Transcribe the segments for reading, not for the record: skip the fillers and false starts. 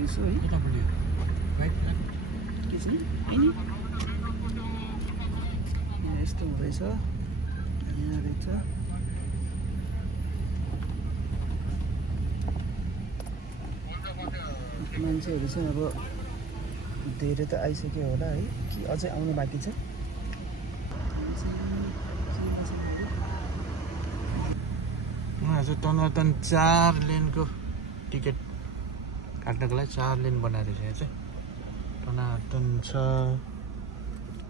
रहेछ है के छ यस्तो हुँदैछ यहाँ रहेछ मान्छेहरू चाहिँ अब धेरै त आइसक्यो होला है कि अझै आउनु बाँकी छ यहाँ चाहिँ टनाटन 4 लेनको टिकट काट्नको लागि 4 लेन बनाएर यहाँ चाहिँ टनाटन छ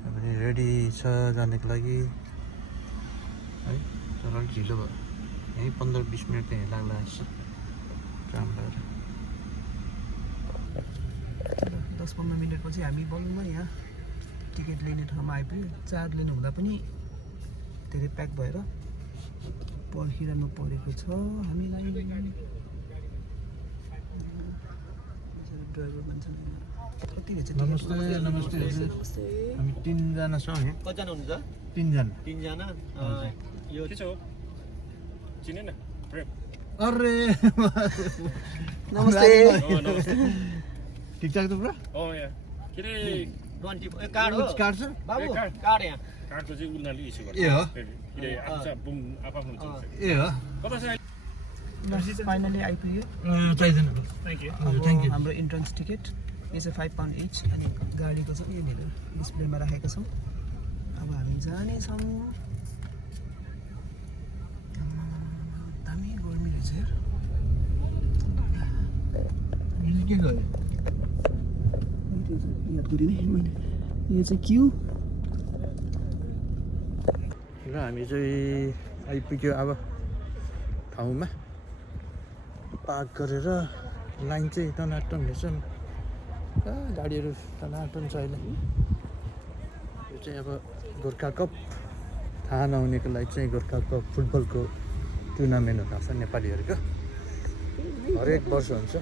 अनि रेडी छ जानको लागि है तर अलिक ढिलो भयो यहीँ 15-20 मिनट चाहिँ लाग्ला जस्तो काम भएर 10-15 मिनटपछि हामी बल्ल यहाँ टिकट लिने ठाउँमा आइपुग्यो 4 लेन हुँदा पनि धेरै प्याक भएर पर्खिरहनु परेको छ हामीलाई ड्राइभर मान्छे कति रहेछ नमस्ते नमस्ते हामी 3 जना छौँ यहाँ कतिजना हुनुहुन्छ 3 जना 3 जना यो के छ चिने न प्रेम अरे नमस्ते ठिक ठाक त पुरा Oh ya. Kira 20 कार्ड हो कार्ड छ बाबु कार्ड कार्ड यहाँ कार्डको चाहिँ उनीहरूले इस्यु गर्छ ए हो किन आफू बुम आफ्नो हुन्छ ए हो कता छ फाइनली आइपुग्यो चाहिँदैन थ्याङ्क यू हजुर थ्याङ्क यू हाम्रो इन्ट्रान्स टिकट यो चाहिँ 5 पाउन्ड इच अनि गाडीको चाहिँ यहाँनिर डिस्प्लेमा राखेका छौँ अब हामी जानेछौँ दामी गर्मी रहेछ यार के गयो याद गरिनँ मैले यो चाहिँ क्यु र हामी चाहिँ आइपुग्यो अब ठाउँमा पार्क गरेर लाइन चाहिँ टनाटन रहेछ गाडीहरू टनाटन छ अहिले यो चाहिँ अब गोर्खा कप थाहा नहुनेको लागि चाहिँ गोर्खा कप फुटबलको टुर्नामेन्ट हुन आउँछ नेपालीहरूको हरेक वर्ष हुन्छ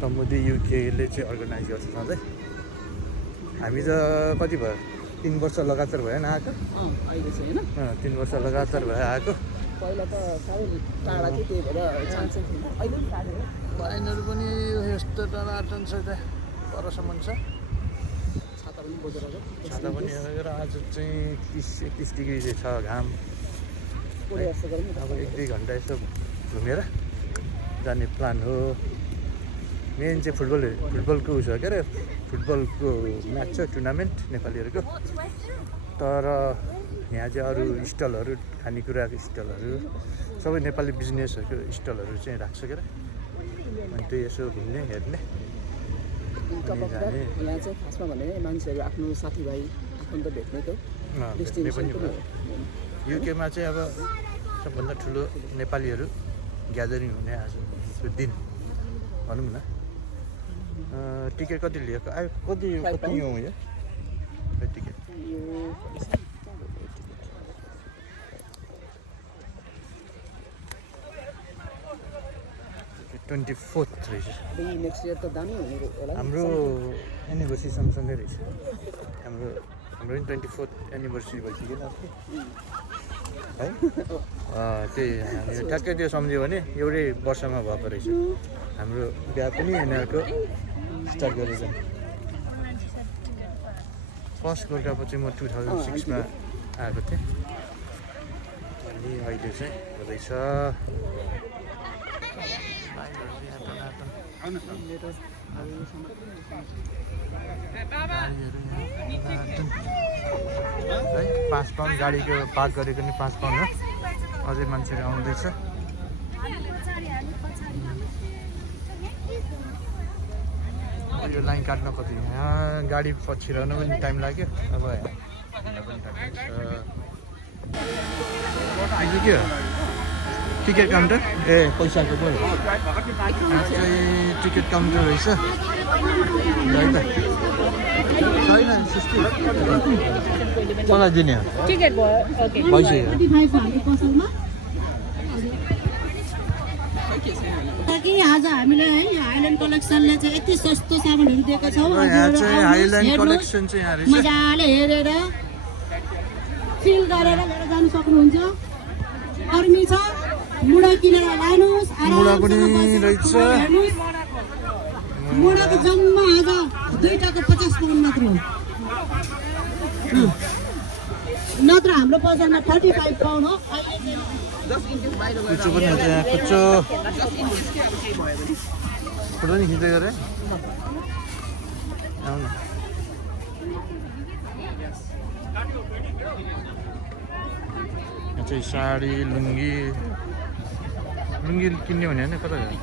तमुदी युकेले चाहिँ अर्गनाइज गर्छ सधैँ हामी त कति भयो 3 वर्ष लगातार भयो आएको अहिले चाहिँ होइन 3 वर्ष लगातार भयो आएको पहिला त साह्रै टाढा थियो त्यही भएर चान्स थिएन अहिले पनि टाढो हो लाइनहरू पनि यस्तो टनाटन छ त्यहाँ परसम्म छ छाता पनि बोकेर आएको छाता पनि लगेर आज चाहिँ 30-31 डिग्री चाहिँ छ घाम पुरै जस्तो गरौँ अब 1-2 घन्टा यसो घुमेर जाने प्लान हो मेन चाहिँ फुटबलको उस हो के अरे फुटबलको म्याच छ टुर्नामेन्ट नेपालीहरूको तर यहाँ चाहिँ अरू स्टलहरू खानेकुराको स्टलहरू सबै नेपाली बिजनेसहरूको स्टलहरू चाहिँ राख्छ के अरे अनि त्यो यसो घुम्ने हेर्ने जाने यहाँ चाहिँ खासमा भने मान्छेहरू आफ्नो साथीभाइ आफन्त भेट्ने त भेट्ने पनि भयो युकेमा चाहिँ अब सबभन्दा ठुलो नेपालीहरू ग्यादरिङ हुने आज त्यो दिन भनौँ न टिकट कति लिएको आयो कति हो यो टिकट 24th रहेछ नेक्स्ट इयर त दामी हुने होला हाम्रो एनिभर्सरी सँगसँगै रहेछ हाम्रो पनि 24th एनिभर्सरी भइसक्यो अस्ति है त्यही हामी ठ्याक्कै त्यो सम्झ्यो भने एउटै वर्षमा भएको रहेछ हाम्रो बिहा पनि यिनीहरूको स्टार्ट गरेको फर्स्ट गोर्खाको चाहिँ म 2006 मा आएको थिएँ अनि अहिले चाहिँ हुँदैछ है 5 पाउन्ड गाडीको पार्क गरेको नि 5 पाउन्ड हो अझै मान्छेहरू आउँदैछ यो लाइन काट्न कति यहाँ गाडी पछि रहन पनि टाइम लाग्यो अब के हो टिकट काउन्टर ए पैसाको पो यहाँ चाहिँ टिकट काउन्टर रहेछ है त छैन सुस्ती चलाइदिने हो टिकट भयो ओके भइसक्यो कि आज हामीले है हाइल्यान्ड कलेक्सनले चाहिँ यति सस्तो सामानहरू दिएको छौँ यहाँ चाहिँ हाइल्यान्ड कलेक्सन चाहिँ यहाँ रहेछ मजाले हेरेर फिल गरेर लिएर जानु सक्नुहुन्छ गर्मी छ मुडा किनेर लानुहोस् मुडा पनि आरामसँग बसेर रहेछ। खाएर हेर्नुहोस्। मुडाको जम्मा आज दुईटाको 50 पाउन्ड मात्र हो नत्र हाम्रो बजारमा 35 पाउन्ड हो कुचो पनि हुन्छ यहाँ कुचो फोटो नि खिच्दै गरे आउनु यहाँ चाहिँ साडी लुङ्गी किन्ने भने होइन कता गयो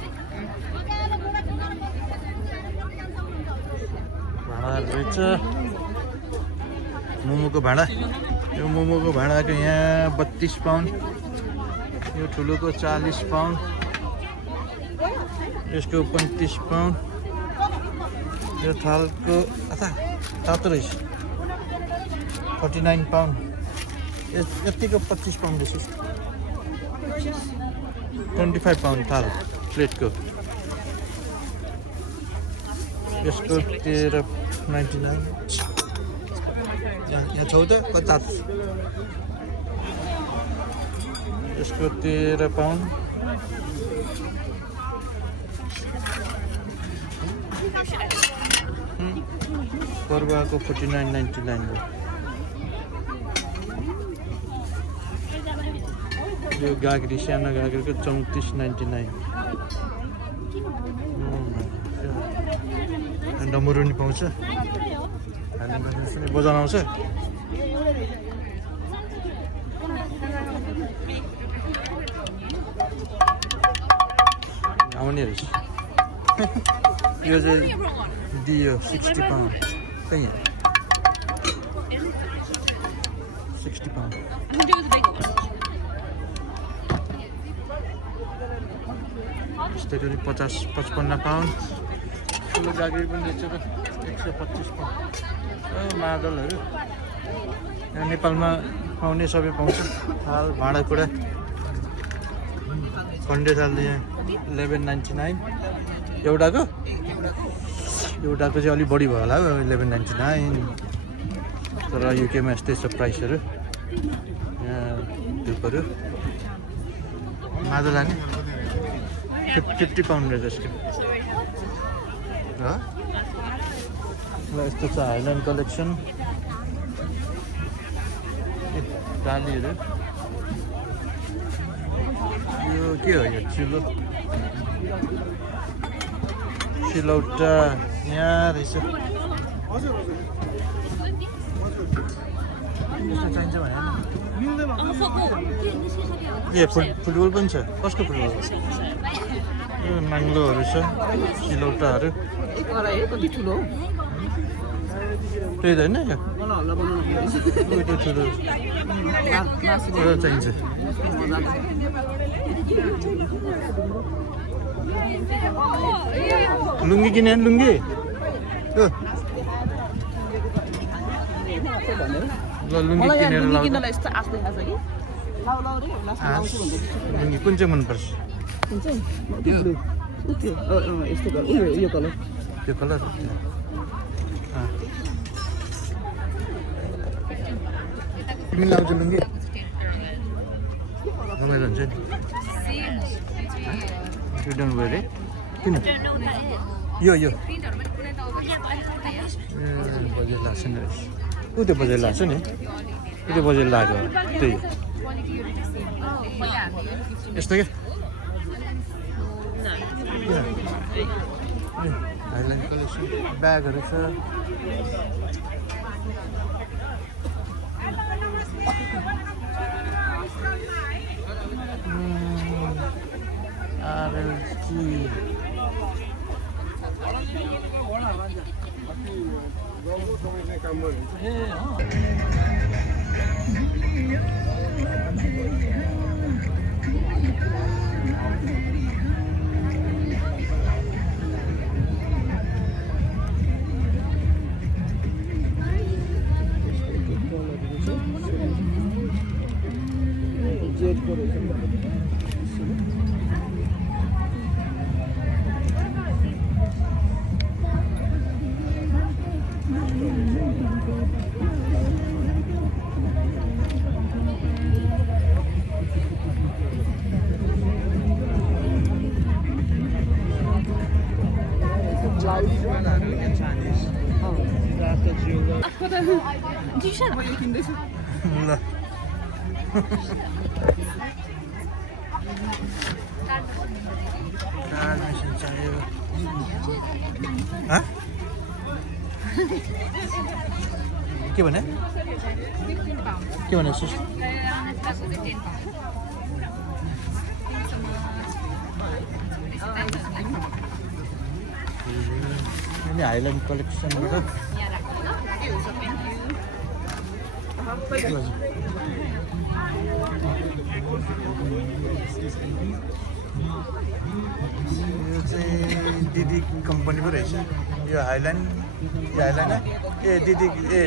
भाँडाहरू रहेछ मोमोको भाँडा यो मोमोको भाँडाको यहाँ 32 पाउन्ड यो ठुलोको 40 पाउन्ड यसको 35 पाउन्ड यो थालको तातो रहेछ 49 पाउन्ड यतिको 25 पाउन्ड रहेछ 25 पाउन्ड थाल प्लेटको यसको 13.99 यहाँ छौ त कता यसको 13 पाउन्ड पर्वाको 49.99 हो यो गाग्री सानो गाग्रीको 34.99 डमरू नि पाउँछ बजाउन आउँछ आउने रहेछ यो चाहिँ दियो 60 पाउन्ड कहीँ 60 पाउन्ड यस्तै गरी 50-55 पाउन्ड ठुलो गाग्री पनि रहेछ 125 पाउन्ड मादलहरू यहाँ नेपालमा पाउने सबै पाउँछ थाल भाँडाकुँडा खन्डे थाल यहाँ 11.99 एउटाको चाहिँ अलिक बढी भयो होला 11.99 तर युकेमा यस्तै छ प्राइसहरू यहाँ धुपहरू मादल लाने 50 पाउन्ड रहेछ यसको ल यस्तो छ हाइल्यान्ड कलेक्सन डालीहरू यो के हो यो सिलौटा यहाँ रहेछ यस्तो चाहिन्छ भने ए फुटबल पनि छ कसको फुटबल यो नाङ्लोहरू छ सिलौटाहरू कति ठुलो हो त्यही त होइन यो ठुलो चाहिन्छ लुङ्गी किने लुङ्गी ल लुङ्गी किनेर लुङ्गी कुन चाहिँ मनपर्छ यो कलर तिमीले आउँछ लुङ्गी रमाइलो हुन्छ नि रिटर्न भयो अरे किन यो बजेट लाग्छ नि ऊ त्यो बजेट लाग्छ नि त्यो बजेट लाग्यो त्यही यस्तो क्या हाइल्यान्ड कलेक्सन ब्यागहरू छ मैले किन्दैछु ल कार्ड मेसिन चाहियो के भने हाइल्यान्ड कलेक्सनबाट यो चाहिँ दिदी कम्पनीको रहेछ यो हाइल्यान्ड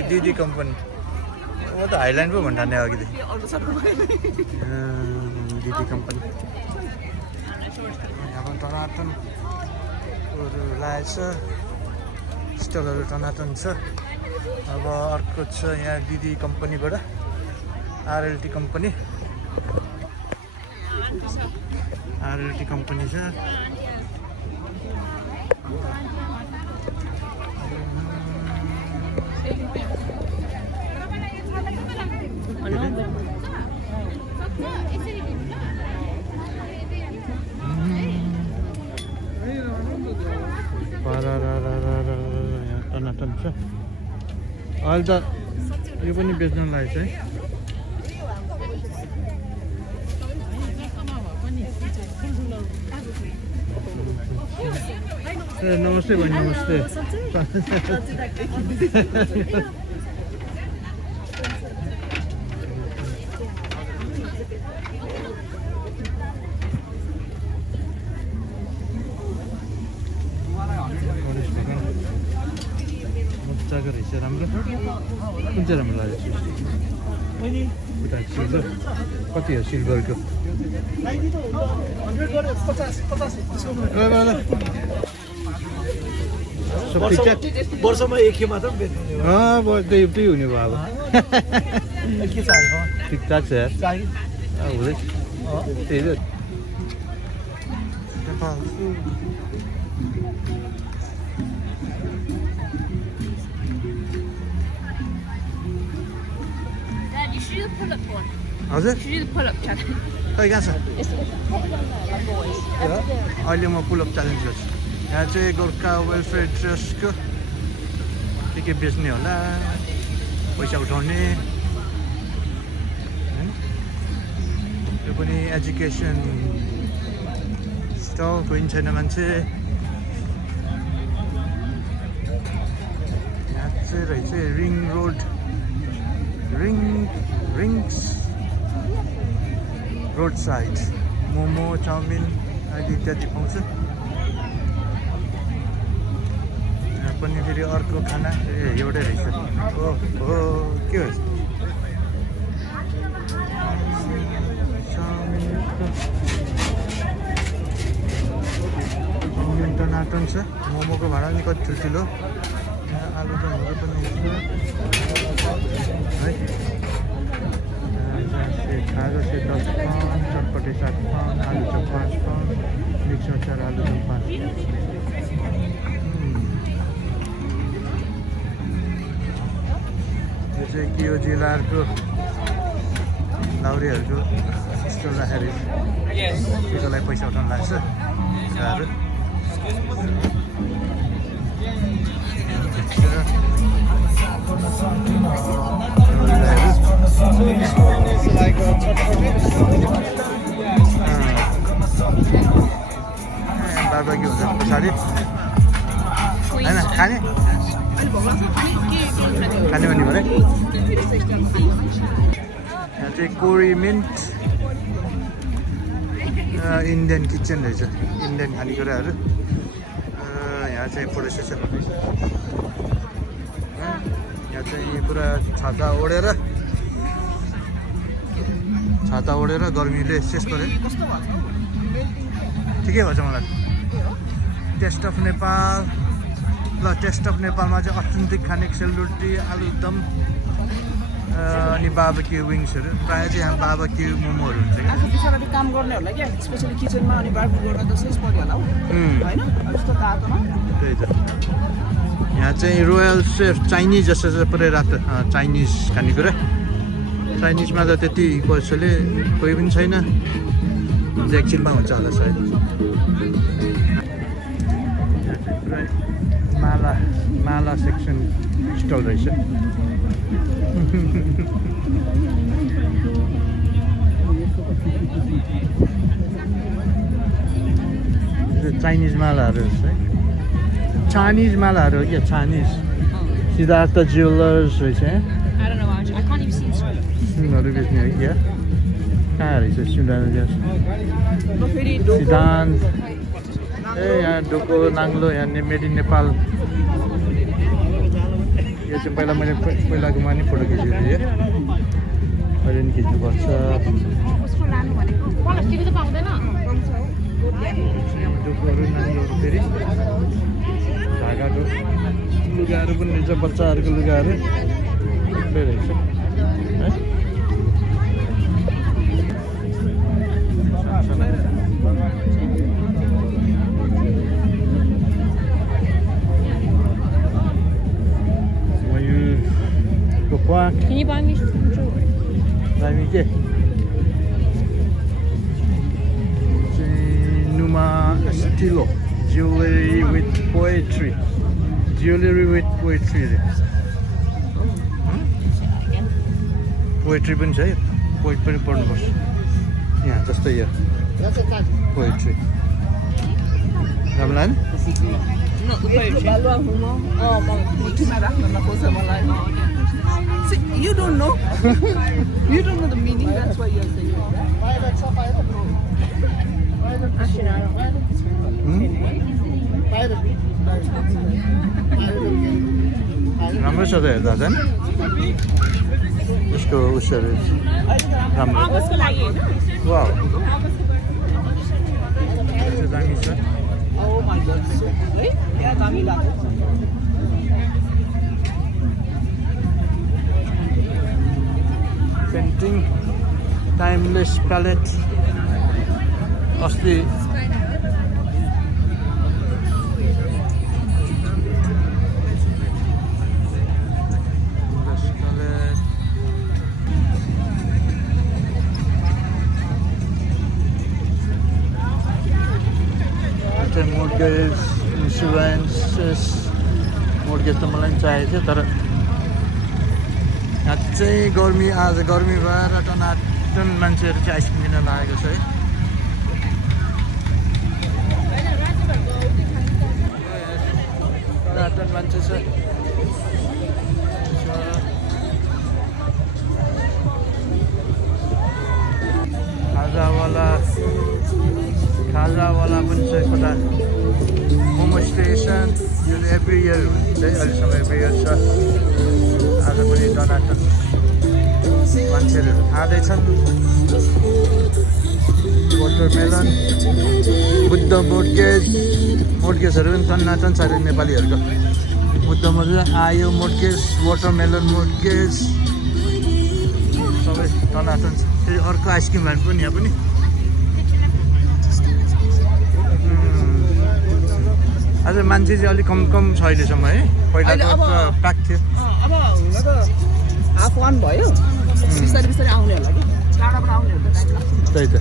दिदी कम्पनी म त हाइल्यान्ड पो भन्ठाने अघिदेखि दिदी कम्पनी यहाँ टनाटनहरू लागेको छ स्टलहरू टनाटन छ अब अर्को छ यहाँ दिदी कम्पनीबाट आरएलटी कम्पनी छ यहाँ टनाटन छ अहिले त यो पनि बेच्न लागेको छ है नमस्ते बहिनी नमस्ते मजाको रहेछ राम्रो कुन चाहिँ राम्रो लाग्यो सिल्भर कति हो सिल्भरको वर्षमा एक मात्र बेच्ने त्यही हुने भयो अब के छ ठिकठाक छ यार हुँदै त्यही त हजुर खै कहाँ छ अहिले म पुलअप च्यालेन्ज गर्छु यहाँ चाहिँ गोर्खा वेलफेयर ट्रस्टको के बेच्ने होला पैसा उठाउने यो पनि एजुकेसन स्टल कोही छैन मान्छे यहाँ चाहिँ रहेछ ring road rings road side momo chowmein आदि इत्यादि पाउँछ यहाँ पनि फेरि अर्को खाना एउटै रहेछ हो के हो चाउमिन टनाटन छ मोमोको भाडा नि कति ठुल्ठुलो यहाँ आलुदमहरू पनि है खाजा चाहिँ 10 पाउन्ड चटपटे 7 पाउन्ड आलु चप 5 पाउन्ड मिक्स अचार आलुदम 5 यो चाहिँ कियो जिल्लाहरूको लाउरेहरूको स्टल राखेर त्यसको लागि पैसा उठाउनु लाग्छ बार्बेक्यू हुन्छ पछाडि होइन खाने भन्ने भने यहाँ चाहिँ कोरी मिन्ट इन्डियन किचन रहेछ इन्डियन खानेकुराहरू यहाँ चाहिँ फोटो सेसन यहाँ चाहिँ पुरा छाता ओढेर गर्मीले शेष पऱ्यो ठिकै भएछ मलाई taste of Nepal taste of नेपालमा चाहिँ अथेन्टिक खाने सेलरोटी आलुदम अनि बार्बेक्यू विङ्सहरू प्रायः चाहिँ यहाँ बार्बेक्यू मोमोहरू हुन्छ क्या पछाडि काम गर्नेहरूलाई क्या स्पेसली किचनमा अनि बार्बेक्यू गर्दा त सेस पर्यो होला हौ होइन त्यस्तो तातोमा त्यही त यहाँ चाहिँ रोयल सेफ चाइनिज जस्तो चाहिँ पुरै रातो चाइनिज खानेकुरा चाइनिजमा त त्यति कसैले कोही पनि छैन एकछिनमा हुन्छ होला सायद पुरै माला सेक्सन स्टल रहेछ चाइनिज मालाहरू है चाइनिज मालाहरू हो क्या चाइनिज सिद्धार्थ ज्वेलर्स रहेछ I don't know, I can't even see the screen. सुनहरू बेच्ने हो क्या कहाँ रहेछ सुनहरू सिद्धान्त ए यहाँ डोको नाङ्लो यहाँ मेड इन नेपाल यो चाहिँ पहिला मैले पहिलाकोमा नि फोटो खिचेको थिएँ अहिले नि खिच्नुपर्छ डोकोहरू नाङ्लोहरू फेरि धागाको लुगाहरू पनि रहेछ बच्चाहरूको लुगाहरू सबै रहेछ है मयुरको प्वाक Can you buy me some jewelry? हामी के Numa Stilo jewelry with poetry poetry पनि छ है पोइट पनि पढ्नुपर्छ यहाँ जस्तै यो पोएट्री राम्रो लाग्यो You don't know. You don't know the meaning. That's why you're saying राम्रो छ त हेर्दा चाहिँ यसको उसहरू राम्रो वाउ दामी छ Oh my God, so great. Yeah, Dami Lata. Painting timeless palette अस्ति मोर्गेज इन्सुरेन्सेस मोर्गेज त मलाई पनि चाहिएको थियो तर यहाँ चाहिँ गर्मी आज गर्मी भएर टनाटन मान्छेहरू चाहिँ आइसक्रिम किन्न लागेको छ है टनाटन मान्छे छ खाजावाला पनि छ एकपल्ट मोमो स्टेसन यो एभ्री इयर हुन्छ है अहिलेसम्म एभ्री इयर छ आज पनि टनाटन मान्छेहरू खाँदैछन् वाटरमेलन बुद्ध मोर्गेजहरू पनि टनाटन छ अरे नेपालीहरूको बुद्ध मोर्गेज आयो मोर्गेज वाटरमेलन मोर्गेज सबै टनाटन छ फेरि अर्को आइसक्रिम भए पनि यहाँ पनि आज मान्छे चाहिँ अलिक कम छ अहिलेसम्म है पहिला त प्याक थियो अब हुन त हाफ वान भयो बिस्तारै बिस्तारै आउने होला कि टाढाबाट आउने हो त टाइम लाग्छ त्यही त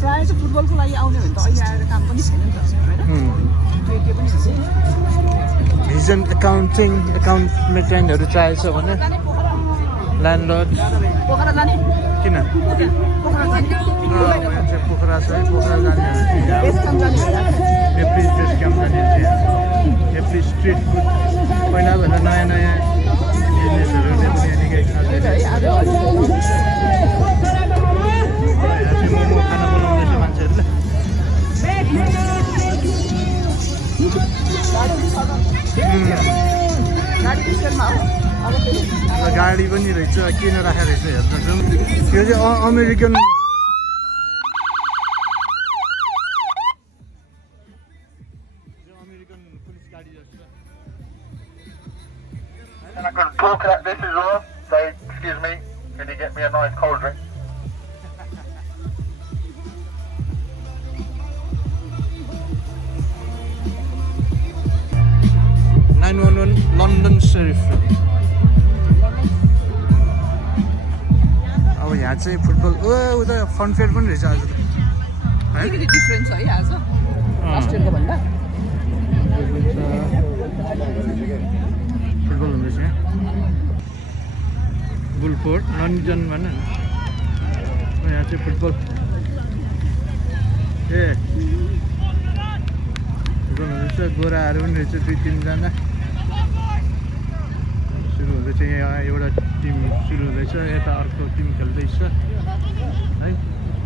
प्रायः चाहिँ फुटबलको लागि आउने हो भने त अहिले आएर काम पनि छैन नि त होइन त्यो पनि हुन्छ भिजन एकाउन्टेन्टहरू चाहिएछ भने ल्यान्डलर्ड पोखरा जाने किन पोखरा जाने पोखरा छ है पोखरा जानेहरू एप्री बेस क्याम्प जानेहरू एप्री स्ट्रिट फुड पहिला भनेर नयाँ नयाँ बिजनेसहरूले पनि निकै मोमो खाना बनाउँदैछ मान्छेहरूले गाडी पनि रहेछ किन राखेको रहेछ हेर्नु जाउँ यो चाहिँ अमेरिकन पुलिस गाडी जस्तो And I can talk at this as well. Say, excuse me, can you get me a nice cold drink? 911 London serif. अब यहाँ चाहिँ फुटबल उता फनफेयर पनि रहेछ आज त है। अलिकति डिफ्रेन्स छ है आज लास्ट इयरको भन्दा। फुटबल हुँदैछ यहाँ बुलपोर्ट लन्डनमा न यहाँ चाहिँ फुटबल फुटबल हुँदैछ। गोराहरू पनि रहेछ 2-3 जना सुरु हुँदैछ। यहाँ एउटा टिम सुरु हुँदैछ यता अर्को टिम खेल्दैछ है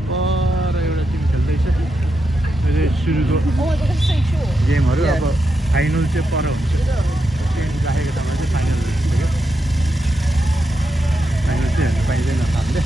पर एउटा टिम खेल्दैछ। यो चाहिँ सुरुको गेमहरू अब फाइनल चाहिँ पर हुन्छ। राखेको ठाउँमा चाहिँ फाइनल हुन्छ क्या फाइनल चाहिँ हेर्नु पाइँदैन हामीले।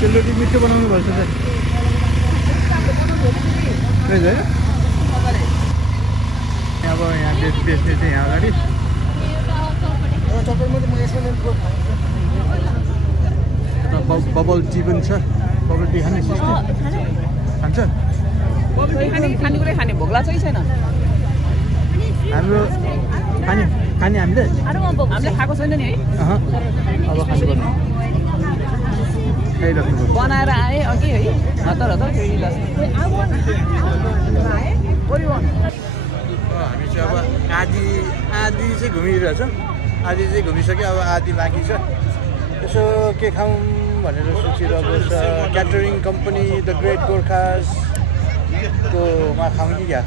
सेलरोटी मिठो बनाउनु पर्छ त अब यहाँ बेच्ने चाहिँ यहाँ अगाडि यता बबल टी पनि छ। बबल टी खाने खान्छ खानेकुरै खाने भोक लाग्छ कि छैन? हाम्रो खाने हामीले खाएको छैन नि है। अब खानुपर्ने खाइराख्नुपर्छ। बनाएर आएँ अघि है हतार फेरि हामी चाहिँ अब आधी चाहिँ घुमिरहेछौँ। आधी चाहिँ घुमिसक्यो अब आधी बाँकी छ। यसो के खाउँ भनेर सोचिरहेको छ। क्याटरिङ कम्पनी द ग्रेट गोर्खासकोमा खाउँ कि क्या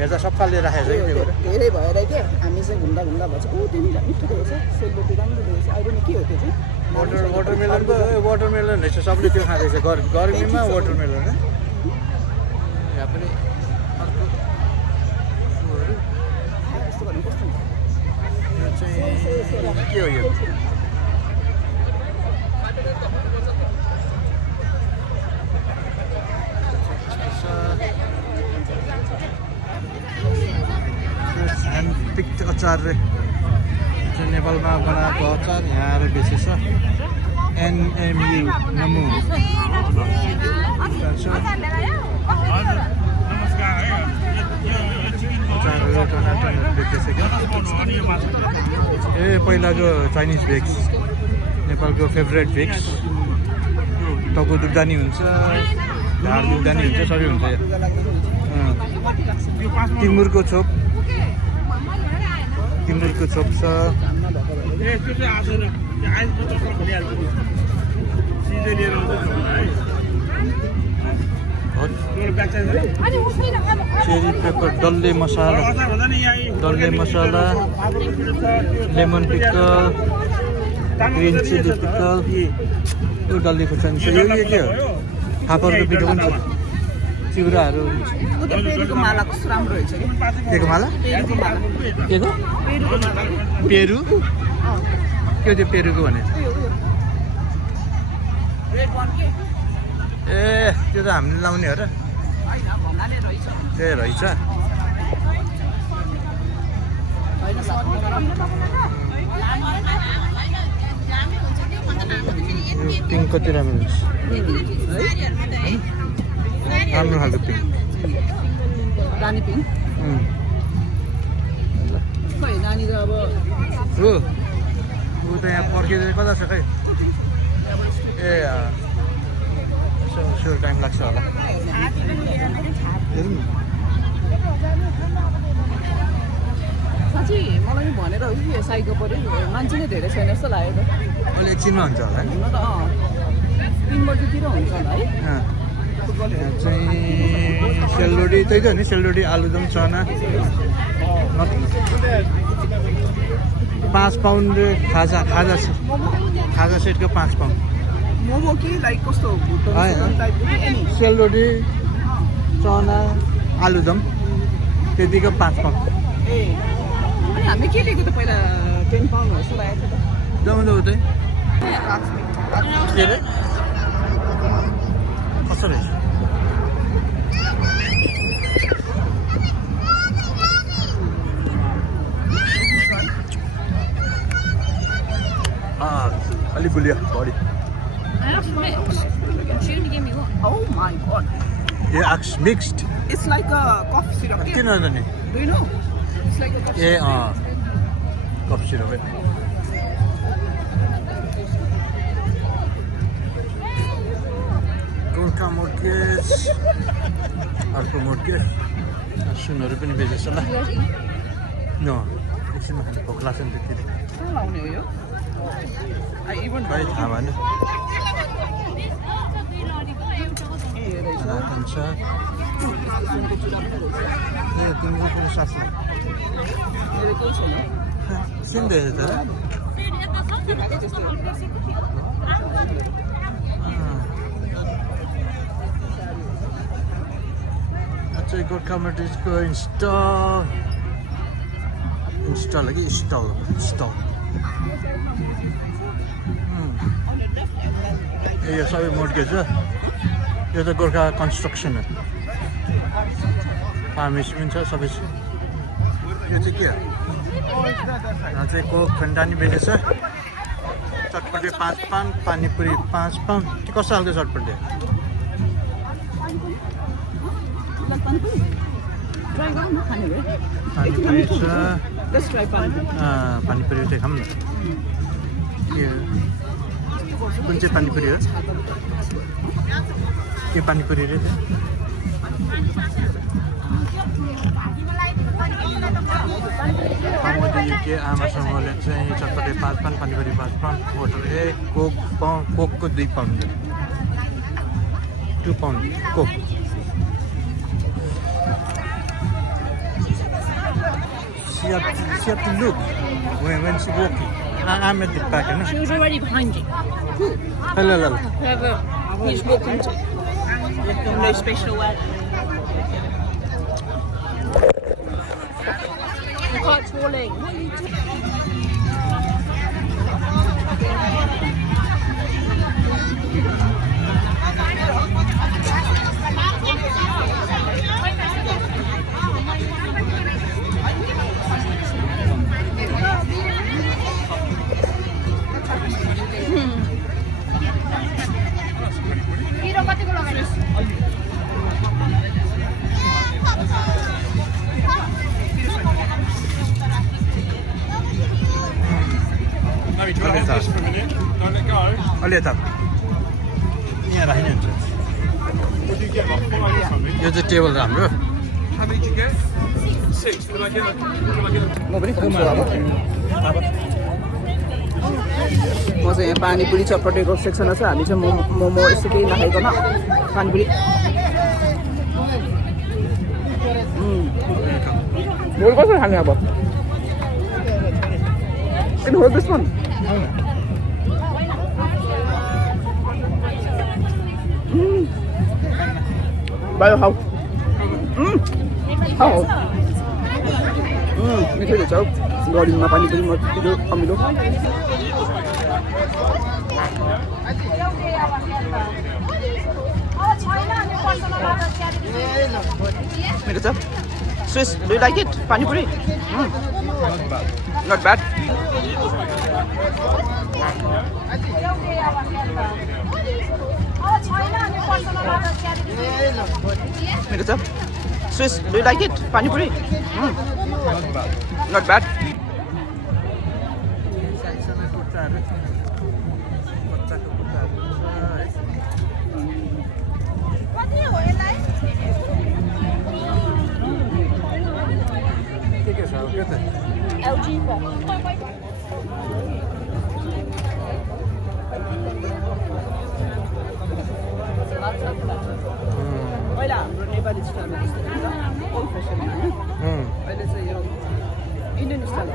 हेर्दा सबैले राखेको छ कि त्यो धेरै भएर क्या हामी चाहिँ घुम्दा भन्छ ऊ त्यो मिठो रहेछ सेलरोटी राम्रो रहेछ। अहिले नि के हो त्यो चाहिँ? वाटरमेलन पो वाटरमेलन रहेछ। सबले त्यो खाँदैछ गर्मीमा वाटरमेलन है। यहाँ पनि अर्को यो चाहिँ के हो यो? ह्यान्डपिक अचार रे नेपालमा बनाएको अचार यहाँ आएर बेचेछ। एनएमयू नमु अचारहरू टनाटनहरू बेच्दैछ क्या। पहिलाको चाइनिज भेक्स नेपालको फेभरेट भेक्स। टाउको दुख्दा नि हुन्छ ढाड दुख्दा नि हुन्छ सबै हुन्छ। तिमुरको छोप छ। चेरी पेपर डल्ले मसाला lemon pickle green chilli pickle यो डल्ले खुर्सानी छ। यो के हो? फापरको पिठो पनि छ। चिउराहरू पेरुको माला कस्तो राम्रो रहेछ कि? केको माला? पेरु के त्यो पेरुको भने? ए त्यो त हामीले लाउने हो र? ए रहेछ। यो पिङ्क कति राम्रो हुन्छ। राम्रो खालको पिङ्क रानी पिङ खै नानी त अब हो ऊ त यहाँ पर्खेर कता छ खै? ए स्योर टाइम लाग्छ होला। हेरौँ साँच्ची मलाई नि भनेर हो कि साइको पऱ्यो मान्छे नै धेरै छैन जस्तो लाग्यो त। अहिले एकछिनमा हुन्छ होला हुन त 3 बजीतिर हुन्छ होला है। यहाँ चाहिँ सेलरोटी त्यही त हो नि सेलरोटी आलुदम चना 5 पाउन्ड खाजा सेटको 5 पाउन्ड। मोमो कि लाइक कस्तो टाइपको कि एनी? सेलरोटी चना आलुदम त्यतिको 5 पाउन्ड ए अनि हामीले के लिएको त पहिला 10 पाउन्ड जस्तो लागेको थियो जम्मै उतै त के अरे कसो रहेछ अलिक गुलियो body I asked mixed. She only gave me one. Oh my god. A ox mixed It's like a coffee syrup. किन जाने Do you know? It's like a coffee A syrup. Cough syrup Gorkha mortgage अर्को mortgage सुनहरू पनि बेचेछ ल न एकछिनमा खाने भोक लाग्छ नि त्यति कहाँ लाउने हो यो? I even खै थाहा भएन ए रहेछ। राखन छ ए तिम्रो पनि साथमा मेरो केही छैन। सुन्दैछ त चाहिँ गोर्खा मोर्गेजको इन्स्टल हो कि स्टल ए यो सबै मोर्गेज हो यो त गोर्खा कन्स्ट्रक्सन हो फार्मेसी पनि छ सबै छ यो चाहिँ के हो यहाँ चाहिँ कोक फेन्टानी बेचेछ चटपटे 5 पाउन्ड पानीपुरी 5 पाउन्ड त्यो कस्तो खालको चटपटे Try गरौँ न खाने भए। पानीपुरी छ Let's try पानीपुरी। पानीपुरी चाहिँ खाऊँ न के हो? कुन चाहिँ पानीपुरी हो के पानीपुरी रे के आमासँगले चाहिँ चटपटे 5 पाउन्ड पानीपुरी 5 पाउन्ड वाटर कोकको 2 pound 2 pound coke She had to look when she walking. I'm at the back, no? She was already behind you. Hello. Whoever he's walking to. No special way. The kite's falling. What are you doing? No, you can hold this for a minute. Don't let go. अलि यता यहाँ राख्ने हुन्छ What do you get? Like 5 or something? यो चाहिँ table राम्रो How many did you get? 6. Can I get a... म पनि खान्छु अब। म चाहिँ यहाँ पानीपुरी चटपटेको सेक्सनमा छ हामी चाहिँ मोमो यस्तो केही नखाइकन पानीपुरी भोलि कसरी खाने अब Can you hold this one? Bio how? How? मिठो रहेछ हौ गरीमा पानीपुरी मजाको अमिलो मेरो छ Swiss, do you like it? Panipuri? Not bad. मेरो छ Swiss, do you like it? Panipuri? Not bad. LG पहिला हाम्रो नेपाली स्टाइलमा त्यस्तो हुन्छ ओल्ड फेसन हैन अहिले चाहिँ यो इन्डियन स्टाइल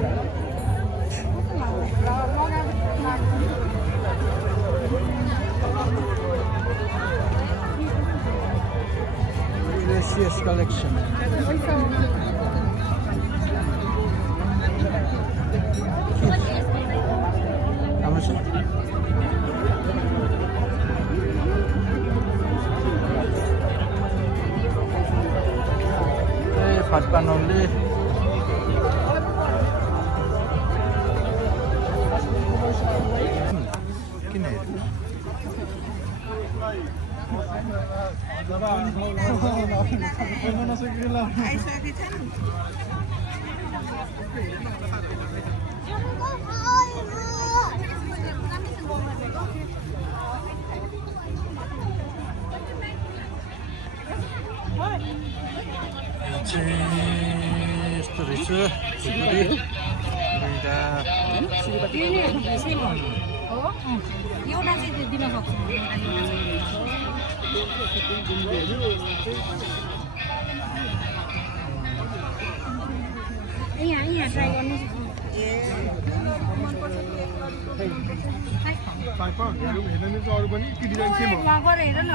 Delicious collection. खस्पानौले किन हेर्नु यस्तो रहेछ एउटा चाहिँ दिन सक्छु यहाँ ट्राई गर्नु हेर न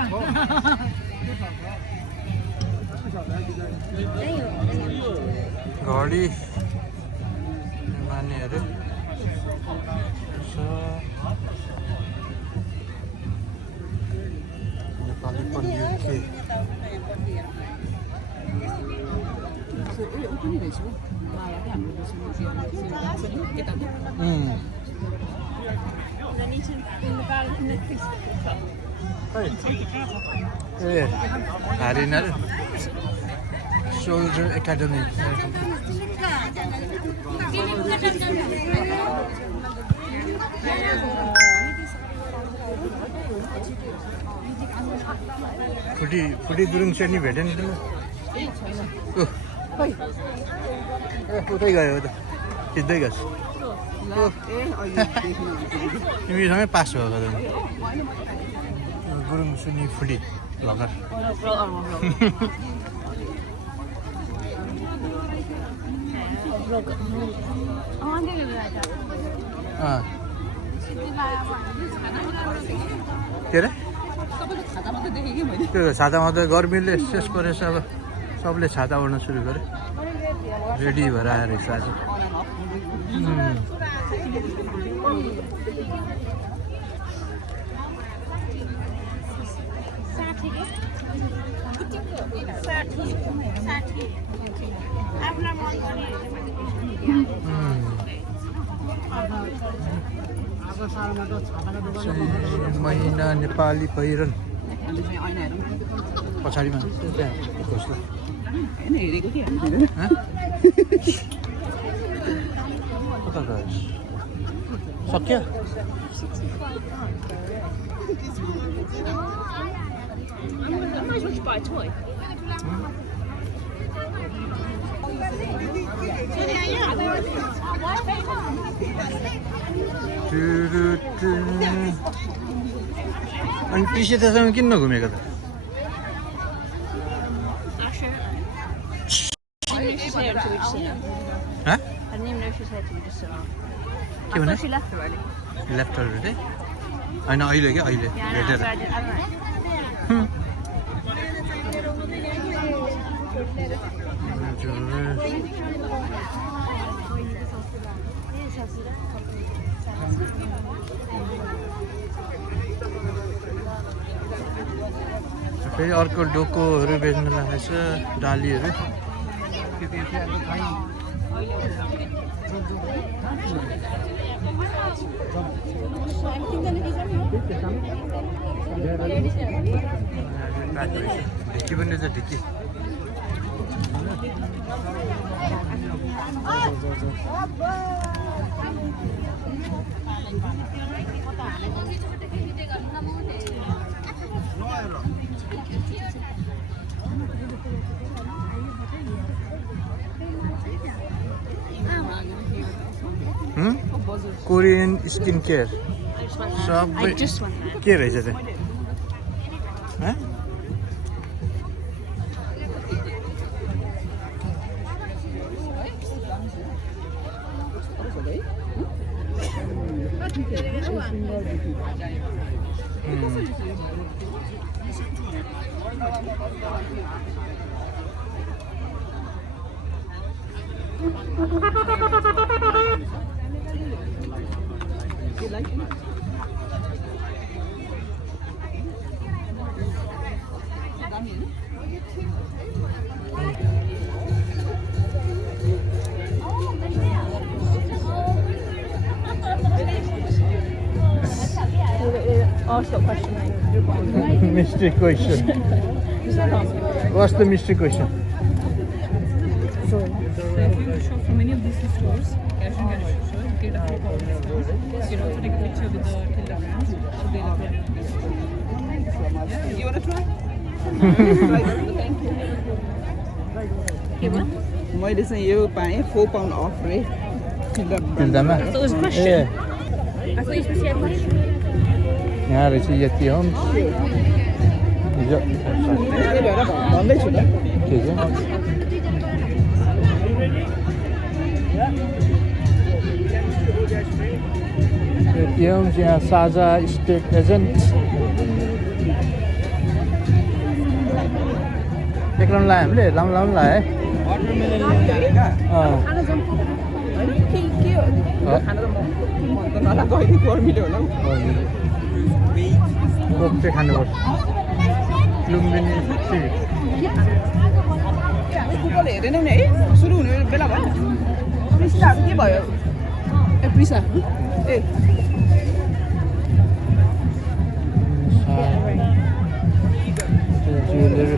घडी मानेहरू नेपाली पनिर के ए हारिनर सोल्जर एकाडेमी फुटी गुरुङ सेनी भेटेँ नि उतै गयो त सिधै गएछ तिमीसँगै पास भएको त गुरुङ सुनी फुटी भर्खर के अरे त्यो छातामा त गर्मीले शेष परेछ अब सबले छाता ओढ्न सुरु गरे रेडी भएर आएर रहेछ आज महिना नेपाली पहिरन पछाडिमा सक्यो अनि पिसे त्यसमा किन नघुमेको त के भने लेफ्ट अलरेडी होइन अहिले क्या अहिले भेटेर फेरि अर्को डोकोहरू बेच्न लागेको छ डालीहरू ढिकी पनि छ ढिकी कोरियन स्किन केयर सबै के रहेछ त्यो ask that question. Mystery question. What's the mystery question? So if you shop from any of these stores, cash and carry store, get a photo of the store. You can also take a picture with the kilograms. So they'll upload it. Yeah, you wanna try? मैले चाहिँ यो पाएँ 4 pound of रे Tildama? So it was a question. Yeah. I thought you were supposed to have a question. यहाँ रहेछ यति homes हिजो भन्दैछु त के छ यति होम्स यहाँ साझा स्टेट एजेन्ट एक राउन्ड लायो हामीले लाउनु लायो है कोक चाहिँ खानुपर्छ लुम्बिनी कुपन हेरेनौ नि है सुरु हुने बेला भयो प्रिसाहरू के भयो ए प्रिसा ए ज्वेलरी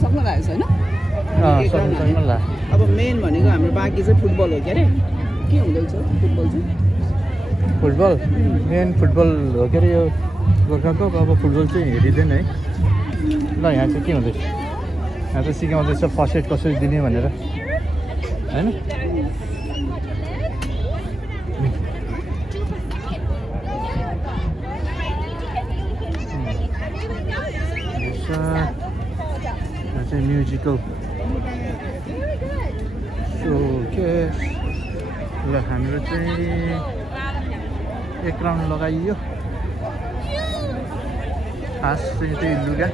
सक्नु लागेको छ होइन सक्नु ला अब मेन भनेको हाम्रो बाँकी चाहिँ फुटबल हो के अरे के हुँदैछ फुटबल चाहिँ फुटबल मेन फुटबल हो के अरे यो गोर्खा कप अब फुटबल चाहिँ हेरिँदैन है ल यहाँ चाहिँ के हुँदैछ यहाँ चाहिँ सिकाउँदैछ फर्स्ट एड कसरी दिने भनेर होइन यो चाहिँ म्युजिकल सो के ल हाम्रो चाहिँ एक राउन्ड लगाइयो खास चाहिँ त्यही लुगा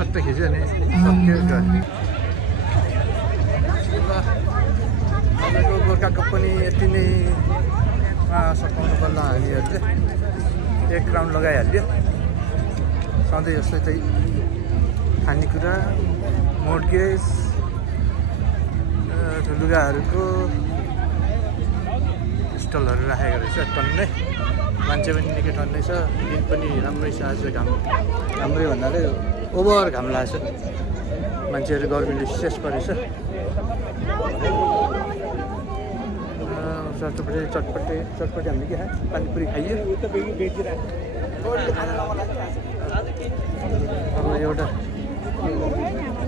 चट्ट खिच्यो नि सक्यो तपाईँको गोर्खा कप पनि यति नै सघाउनु पर्ला हामीहरूले एक राउन्ड लगाइहाल्यो सधैँ जस्तै चाहिँ खानेकुरा मोर्गेज लुगाहरूको स्टलहरू राखेको रहेछ टन्नै मान्छे पनि निकै टन्नै छ दिन पनि राम्रै छ आज घाम राम्रै भन्नाले ओभर घाम लागेको छ मान्छेहरू गर्मीले शेष परेछ चटपटे हामीले के खायो पानीपुरी खाइयो अब एउटा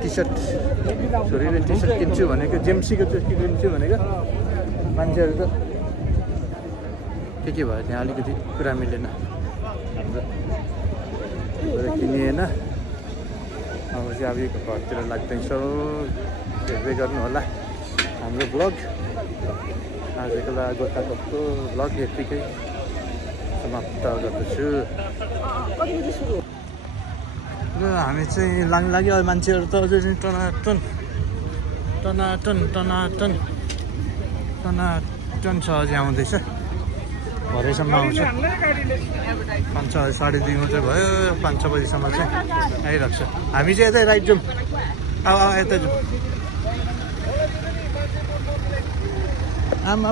टी सर्ट छोरीले टी सर्ट किन्छु भनेको जेम्सीको चाहिँ किन्छु भनेको मान्छेहरू त के भयो त्यहाँ अलिकति कुरा मिलेन हाम्रो किनिएन अब चाहिँ अब यो घरतिर लाग्दैछौँ हेर्दै गर्नु होला हाम्रो ब्लग आजको लागि गोर्खा कपको ब्लग यतिकै समाप्त गर्दछु र हामी चाहिँ लाग्यो मान्छेहरू त अझै टनाटन छ अझै आउँदैछ भरेसम्म आउँछ 5-6 साढे 2 मात्रै भयो 5-6 बजीसम्म चाहिँ आइरहेको छ हामी चाहिँ यतै राइट जाउँ अब यतै जाउँ आमा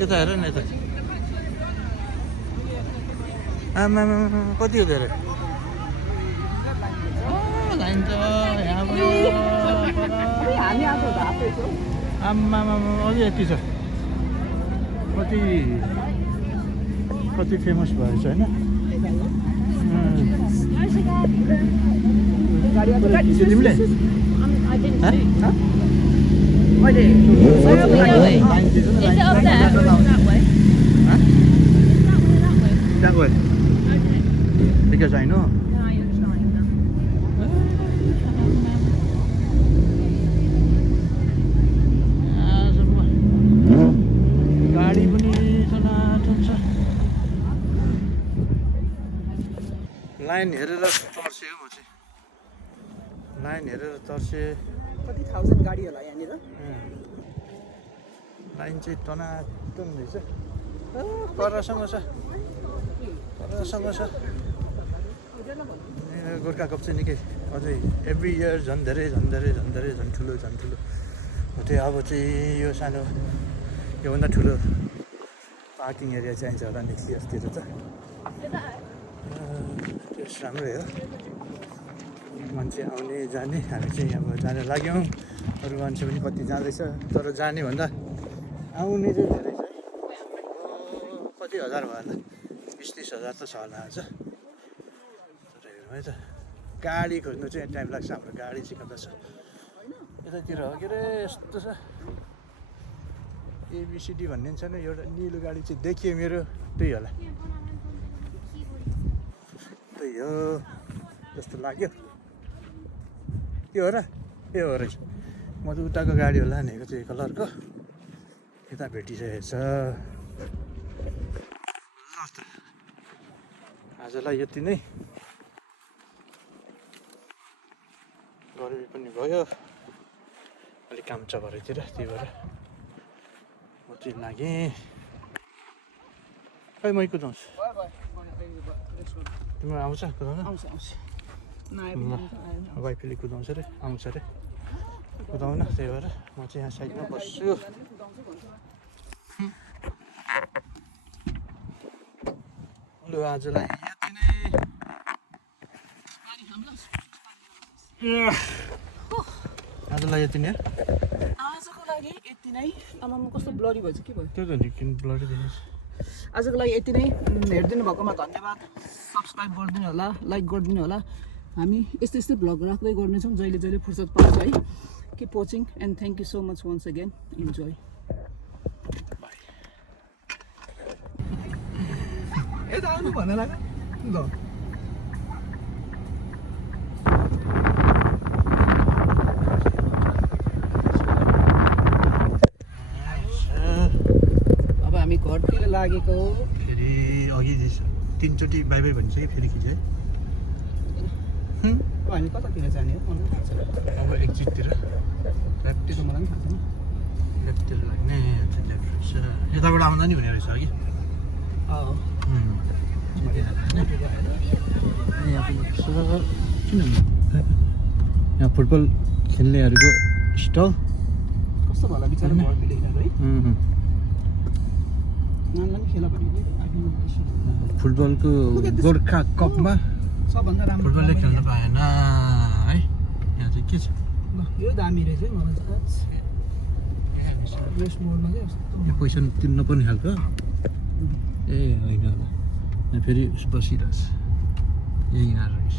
यता हेर न यता आमा कति हो धेरै लाइन त यहाँबाट आमा अझै यति छ कति कति फेमस भएछ होइन तिमीले मैले Is it up there? That way. That way. Because I know. No, you're trying now. गाडी पनि टनाटन छ लाइन हेरेर तर्सेँ म चाहिँ लाइन हेरेर तर्सेँ कति 1000 गाडी होला यहाँनिर लाइन चाहिँ टनाटन रहेछ परसँग छ परसँग छ गोर्खा कप चाहिँ निकै अझै एभ्री इयर झन् धेरै झन् ठुलो त्यही अब चाहिँ यो सानो योभन्दा ठुलो पार्किङ एरिया चाहिन्छ होला नेक्स्ट इयर्सतिर त त्यस राम्रै हो मान्छे आउने जाने हामी चाहिँ अब जान लाग्यौँ अरू मान्छे पनि कति जाँदैछ तर जाने भन्दा आउने चाहिँ धेरै छ है कति हजार भयो होला 20-30 हजार त छ होला आज तर हेरौँ है त गाडी खोज्नु चाहिँ टाइम लाग्छ हाम्रो गाडी चाहिँ कता छ यतातिर हो के अरे यस्तो छ एबिसिडी भन्ने छैन एउटा निलो गाडी चाहिँ देखियो मेरो त्यही होला त्यही हो जस्तो लाग्यो के हो र ए हो रहेछ म त उताको गाडी होला भनेको चाहिँ कलरको यता भेटिसकेको छ ल त आजलाई यति नै गर्मी पनि भयो अलिक काम छ भरेतिर त्यही भएर म चाहिँ लागेँ खै मै कुदाउँछु तिम्रो आउँछ कुदाउन वाइफले कुदाउँछ अरे आउँछ अरे कुदाउन त्यही भएर म चाहिँ यहाँ साइडमा बस्छु लु आजलाई यति नै आजलाई यति नै आजको लागि यति नै आमामा कस्तो ब्लरी भएछ के भयो त्यो त नि किन ब्लडी दिनुहोस् आजको लागि यति नै हेरिदिनु भएकोमा धन्यवाद सब्सक्राइब गरिदिनु होला लाइक गरिदिनु होला हामी यस्तै भ्लग राख्दै गर्नेछौँ जहिले फुर्सद पाउँछ है keep watching and thank you so much once again enjoy यता आउनु भन लाग्यो ल अब हामी घरतिर लागेको फेरि अघि 3चोटि बाई बाई भनिसक्यो फेरि खिच्यो है अब हामी कतातिर जाने हो मलाई थाहा छैन अब एक्जिटतिर त्यो त मलाई पनि थाहा छैन लेफ्टतिर लाग्ने लेफ्ट रहेछ यताबाट आउँदा नि हुने रहेछ अघि यहाँ फुटबल खेल्नेहरूको स्टल कस्तो होला बिचारा घर मिलेन है नानीलाई पनि खेला भने फुटबलको गोर्खा कपमा सबभन्दा राम्रो फुटबलले खेल्न पाएन है यहाँ चाहिँ के छ ल यो दामी रहेछ है मलाई चाहिँ वेस्ट मोडमा चाहिँ यस्तो यो पैसा तिर्न पर्ने खालको ए होइन होला यहाँ फेरि बसिरहेछ यही रहेछ